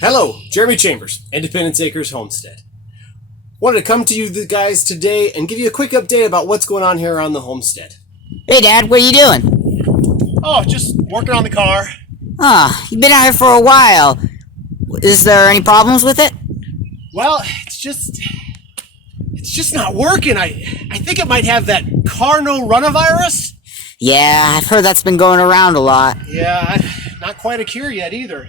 Hello, Jeremy Chambers, Independence Acres Homestead. Wanted to come to you guys today and give you a quick update about what's going on here on the homestead. Hey, Dad, what are you doing? Oh, just working on the car. You've been out here for a while. Is there any problems with it? Well, it's just not working. I think it might have that coronavirus. Yeah, I've heard that's been going around a lot. Yeah, not quite a cure yet either.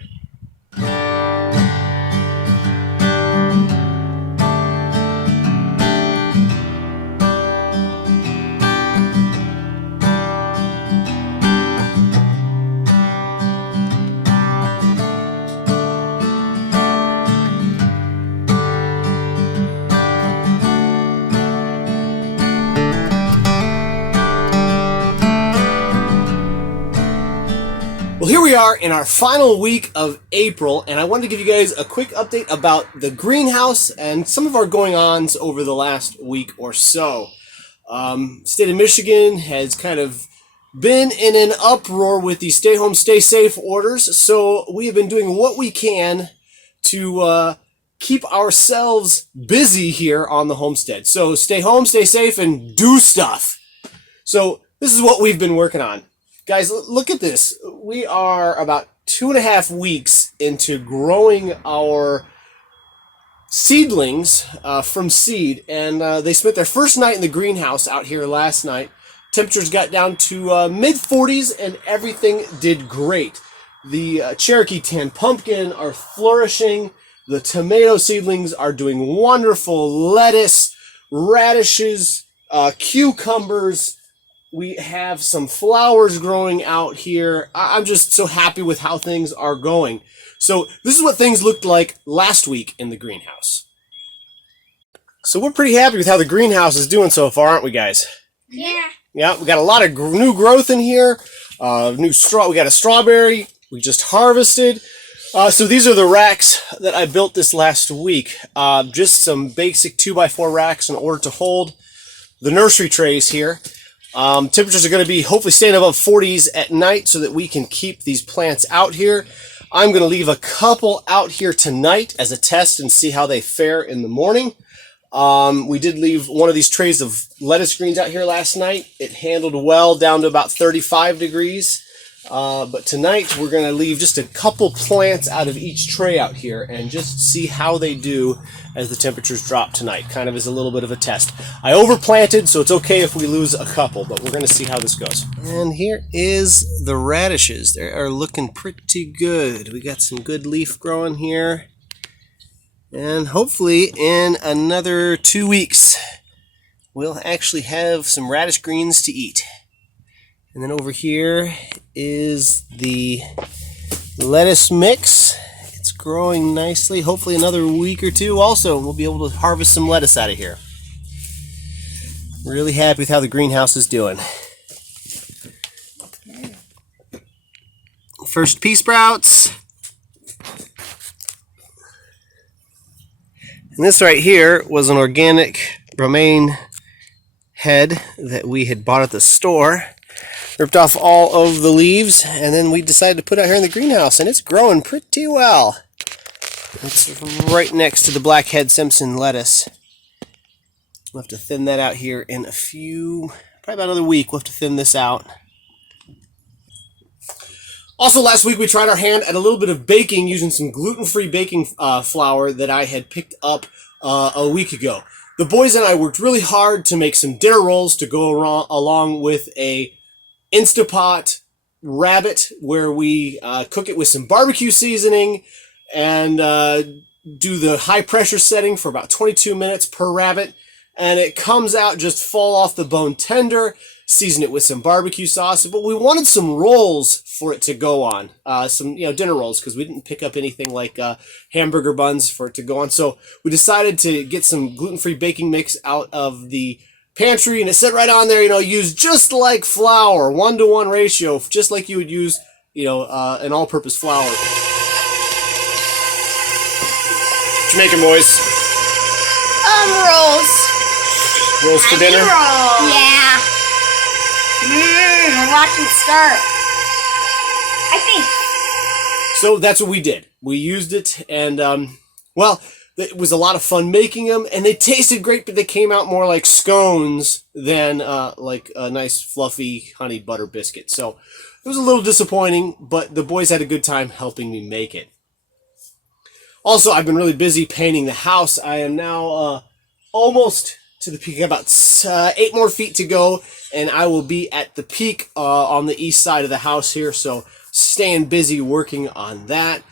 Well, here we are in our final week of April, and I wanted to give you guys a quick update about the greenhouse and some of our going-ons over the last week or so. State of Michigan has kind of been in an uproar with the stay home, stay safe orders, so we have been doing what we can to keep ourselves busy here on the homestead. So stay home, stay safe, and do stuff. So this is what we've been working on. Guys, look at this. We are about 2.5 weeks into growing our seedlings from seed, and they spent their first night in the greenhouse out here last night. Temperatures got down to mid-40s, and everything did great. The Cherokee tan pumpkin are flourishing. The tomato seedlings are doing wonderful. Lettuce, radishes, cucumbers. We have some flowers growing out here. I'm just so happy with how things are going. So this is what things looked like last week in the greenhouse. So we're pretty happy with how the greenhouse is doing so far, aren't we, guys? Yeah. Yeah, we got a lot of new growth in here. We got a strawberry we just harvested. So these are the racks that I built this last week. Just some basic 2x4 racks in order to hold the nursery trays here. Temperatures are going to be hopefully staying above 40s at night so that we can keep these plants out here. I'm going to leave a couple out here tonight as a test and see how they fare in the morning. We did leave one of these trays of lettuce greens out here last night. It handled well down to about 35 degrees. But tonight we're going to leave just a couple plants out of each tray out here and just see how they do as the temperatures drop tonight, kind of as a little bit of a test. I overplanted, so it's okay if we lose a couple, but we're going to see how this goes. And here is the radishes. They are looking pretty good. We got some good leaf growing here. And hopefully in another 2 weeks, we'll actually have some radish greens to eat. And then over here is the lettuce mix. It's growing nicely. Hopefully another week or two also, we'll be able to harvest some lettuce out of here. Really happy with how the greenhouse is doing. First pea sprouts. And this right here was an organic romaine head that we had bought at the store. Ripped off all of the leaves, and then we decided to put it out here in the greenhouse, and it's growing pretty well. It's right next to the blackhead Simpson lettuce. We'll have to thin that out here in probably about another week. We'll have to thin this out. Also, last week we tried our hand at a little bit of baking using some gluten-free baking flour that I had picked up a week ago. The boys and I worked really hard to make some dinner rolls to go along with a Instapot rabbit, where we cook it with some barbecue seasoning and do the high pressure setting for about 22 minutes per rabbit, and it comes out just fall off the bone tender. Season it with some barbecue sauce, but we wanted some rolls for it to go on, some dinner rolls, because we didn't pick up anything like hamburger buns for it to go on. So we decided to get some gluten-free baking mix out of the pantry, and it said right on there, use just like flour, 1-to-1 ratio, just like you would use, an all-purpose flour. What you making, boys? Rolls. Rolls for dinner? Yeah. Watch it start. I think. So that's what we did. we used it, and well, it was a lot of fun making them, and they tasted great, but they came out more like scones than like a nice fluffy honey butter biscuit. So it was a little disappointing, but the boys had a good time helping me make it. Also, I've been really busy painting the house. I am now almost to the peak. About 8 more feet to go, and I will be at the peak on the east side of the house here. So staying busy working on that.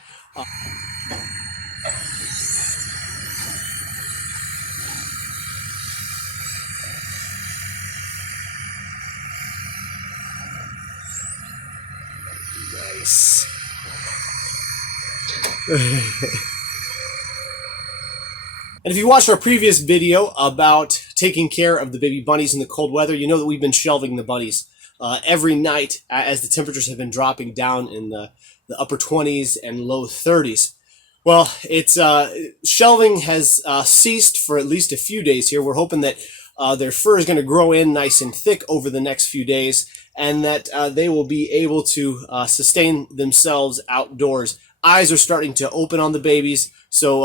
Nice. And if you watched our previous video about taking care of the baby bunnies in the cold weather, you know that we've been shelving the bunnies every night as the temperatures have been dropping down in the upper 20s and low 30s. Well, it's shelving has ceased for at least a few days here. We're hoping that their fur is going to grow in nice and thick over the next few days, and that they will be able to sustain themselves outdoors. Eyes are starting to open on the babies, so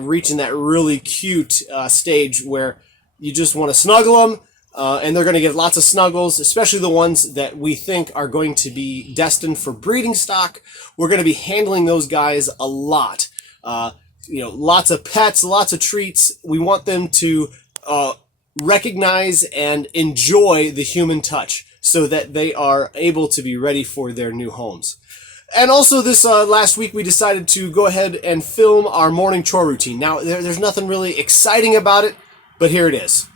reaching that really cute stage where you just want to snuggle them, and they're going to get lots of snuggles, especially the ones that we think are going to be destined for breeding stock. We're going to be handling those guys a lot. Lots of pets, lots of treats. We want them to recognize and enjoy the human touch so that they are able to be ready for their new homes. And also this last week we decided to go ahead and film our morning chore routine. Now there's nothing really exciting about it, but here it is.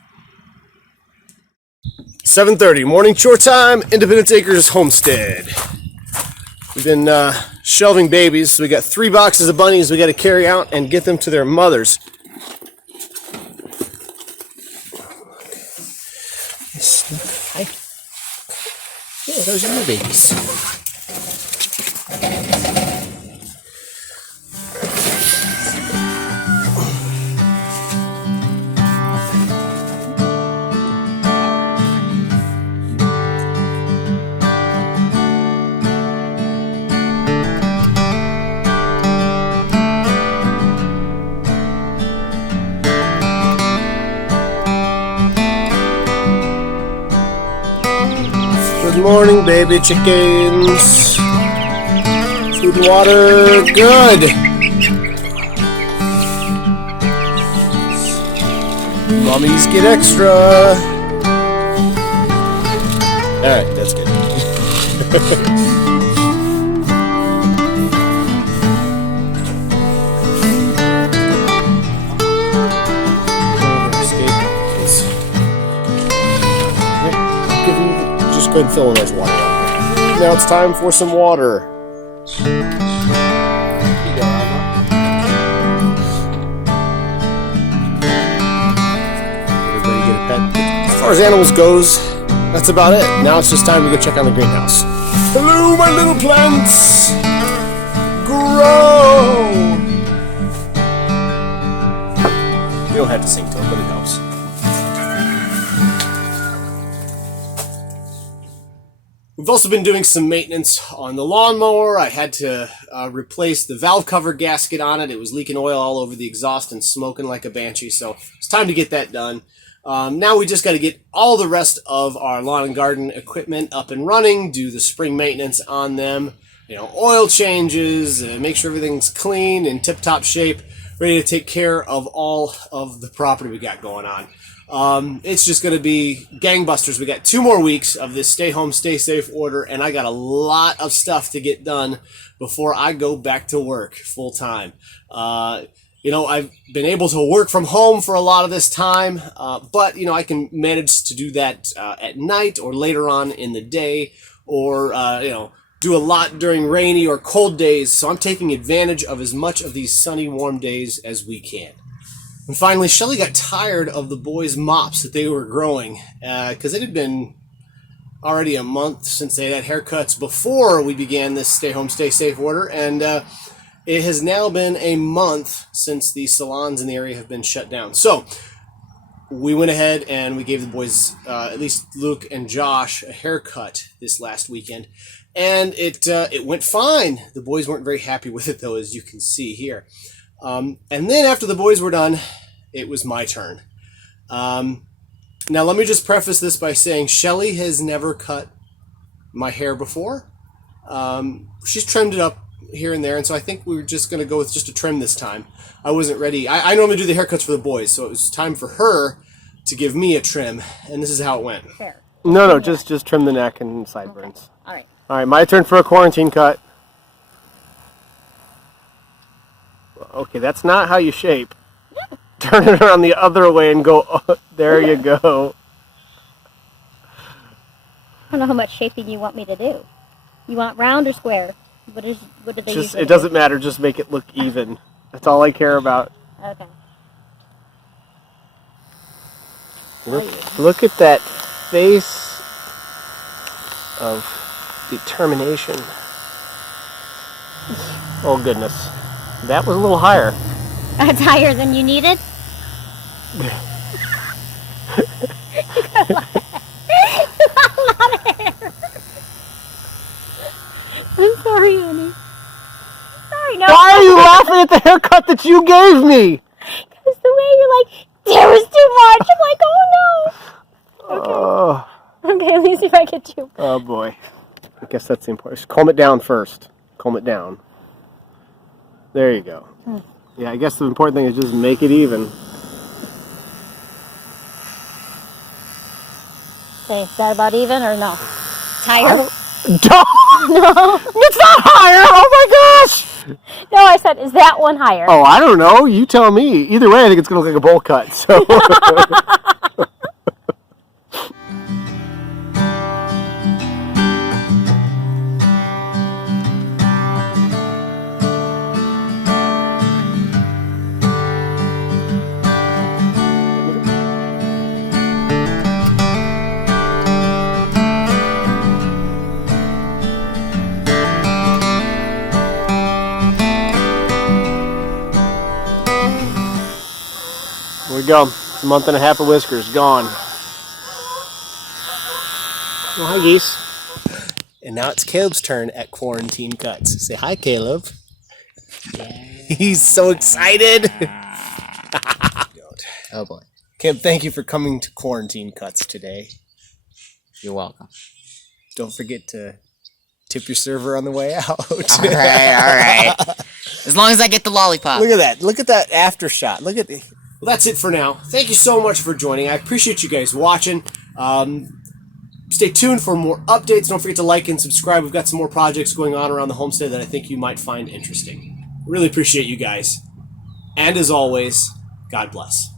7:30, morning chore time, Independence Acres Homestead. We've been shelving babies, so we got 3 boxes of bunnies we got to carry out and get them to their mothers. Hi. Yeah, those are new babies. Good morning, baby chickens. Food and water, good. Mummies get extra. Alright, that's good. Just go ahead and fill in those water. Now it's time for some water. Everybody get a pet. As far as animals goes, that's about it. Now it's just time to go check on the greenhouse. Hello, my little plants! Grow! You don't have to sing to them, but it helps. We've also been doing some maintenance on the lawnmower. I had to replace the valve cover gasket on it. It was leaking oil all over the exhaust and smoking like a banshee, so it's time to get that done. Now we just got to get all the rest of our lawn and garden equipment up and running, do the spring maintenance on them, oil changes, make sure everything's clean and tip-top shape, ready to take care of all of the property we got going on. It's just going to be gangbusters. We got 2 more weeks of this stay home, stay safe order, and I got a lot of stuff to get done before I go back to work full time. I've been able to work from home for a lot of this time, but, I can manage to do that at night or later on in the day, or, do a lot during rainy or cold days. So I'm taking advantage of as much of these sunny, warm days as we can. And finally, Shelly got tired of the boys' mops that they were growing, because it had been already a month since they had haircuts before we began this stay home, stay safe order, and it has now been a month since the salons in the area have been shut down. So we went ahead and we gave the boys, at least Luke and Josh, a haircut this last weekend. and it went fine. The boys weren't very happy with it, though, as you can see here. And then after the boys were done, it was my turn. Now, let me just preface this by saying Shelly has never cut my hair before. She's trimmed it up here and there, and so I think we were just going to go with just a trim this time. I wasn't ready. I normally do the haircuts for the boys, so it was time for her to give me a trim, and this is how it went. Fair. No, just trim the neck and sideburns. Okay. All right, my turn for a quarantine cut. Okay, that's not how you shape. Turn it around the other way and go, oh, there you go. I don't know how much shaping you want me to do. You want round or square? What do they usually It doesn't matter, just make it look even. That's all I care about. Okay. Look at that face of determination. Oh goodness. That was a little higher. That's higher than you needed? I'm sorry, Annie. Sorry, no. Why are you laughing at the haircut that you gave me? Because the way you're like, there was too much. I'm like, oh no. Okay. Okay, at least if I get you. Oh boy. I guess that's the important. Comb it down first. Comb it down. There you go. Yeah, I guess the important thing is just make it even. Okay, is that about even or no? It's higher? No! No. It's not higher! Oh my gosh! No, I said, is that one higher? Oh, I don't know. You tell me. Either way, I think it's going to look like a bowl cut. So. There we go. It's a month and a half of whiskers gone. Oh, hi, geese. And now it's Caleb's turn at quarantine cuts. Say hi, Caleb. He's so excited. Oh boy. Caleb, thank you for coming to quarantine cuts today. You're welcome. Don't forget to tip your server on the way out. Alright. As long as I get the lollipop. Look at that. Look at that after shot. Look at the... Well, that's it for now. Thank you so much for joining. I appreciate you guys watching. Stay tuned for more updates. Don't forget to like and subscribe. We've got some more projects going on around the homestead that I think you might find interesting. Really appreciate you guys. And as always, God bless.